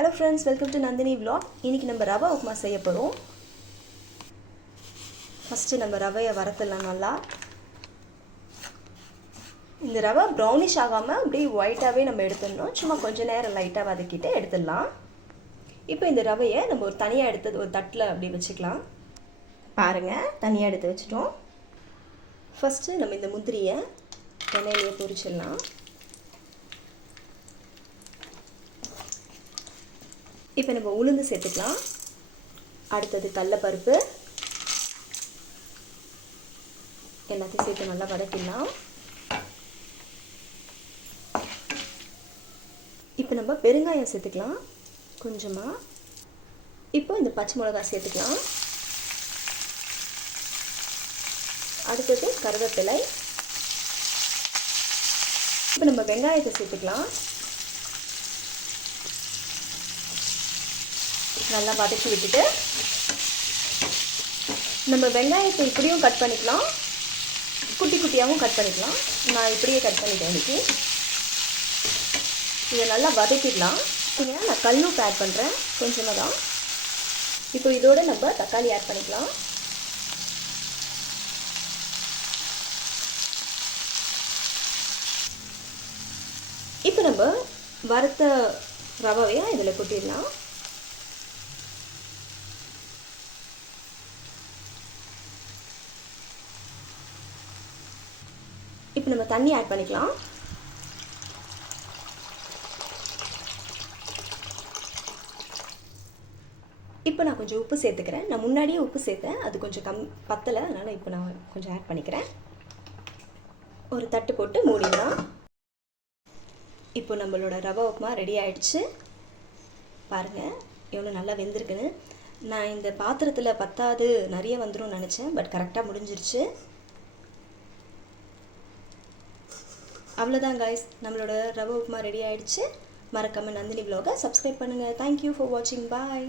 Hello friends, welcome to Nandini vlog. இன்னைக்கு நம்ம ரவை உப்புமா செய்ய போறோம். ஃபர்ஸ்ட் நம்ம ரவையை வறுத்தலாம் நல்லா. இந்த ரவை brownish ஆகாம அப்படியே ஒயிட்டாவே நம்ம எடுத்துறணும். சும்மா கொஞ்ச நேரம் லைட்டா வதக்கிட்டு எடுத்துடலாம். இப்போ இந்த ரவையை நம்ம ஒரு தனியா எடுத்து ஒரு தட்டல அப்படியே வச்சுக்கலாம். பாருங்க, தனியா எடுத்து வச்சிட்டோம். ஃபர்ஸ்ட் நம்ம இந்த முந்திரியை எண்ணெயிலே பொரிச்சிடலாம். இப்போ நம்ம உளுந்து சேர்த்துக்கலாம். அடுத்தது கடலைப்பருப்பு எல்லாத்தையும் சேர்த்து நல்லா வதக்கிடலாம். இப்போ நம்ம பெருங்காயம் சேர்த்துக்கலாம் கொஞ்சமாக. இப்போ இந்த பச்சை மிளகாய் சேர்த்துக்கலாம். அடுத்தது கருவேப்பிலை. இப்போ நம்ம வெங்காயத்தை சேர்த்துக்கலாம். நல்லா வதக்கி விட்டுட்டு நம்ம வெங்காயத்தை இப்படியும் கட் பண்ணிக்கலாம், குட்டி குட்டியாகவும் கட் பண்ணிக்கலாம். நான் இப்படியே கட் பண்ணிட்டேன் இன்னைக்கு. இதை நல்லா வதக்கிடலாம். பார்த்தீங்கன்னா நான் கல்லுப்பு ஆட் பண்ணுறேன் கொஞ்சமாக தான். இப்போ இதோடு நம்ம தக்காளி ஆட் பண்ணிக்கலாம். இப்போ நம்ம வறுத்த ரவையை இதில் கொட்டிடலாம். இப்போ நம்ம தண்ணி ஆட் பண்ணிக்கலாம். இப்போ நான் கொஞ்சம் உப்பு சேர்த்துக்கிறேன். நான் முன்னாடியே உப்பு சேர்த்தேன், அது கொஞ்சம் பத்தலை, அதனால் இப்போ நான் கொஞ்சம் ஆட் பண்ணிக்கிறேன். ஒரு தட்டு போட்டு மூடிடலாம். இப்போ நம்மளோட ரவை உப்புமா ரெடி ஆகிடுச்சு. பாருங்கள் எவ்வளோ நல்லா வெந்திருக்குன்னு. நான் இந்த பாத்திரத்தில் பத்தாது நிறைய வந்துடும் நினச்சேன், பட் கரெக்டாக முடிஞ்சிருச்சு. அவ்வளோதான் காய்ஸ், நம்மளோட ரவை உப்புமா ரெடி ஆகிடுச்சு. மறக்காமல் நந்தினி vlog-ஐ சப்ஸ்கிரைப் பண்ணுங்கள். தேங்க்யூ ஃபார் வாட்சிங். பாய்.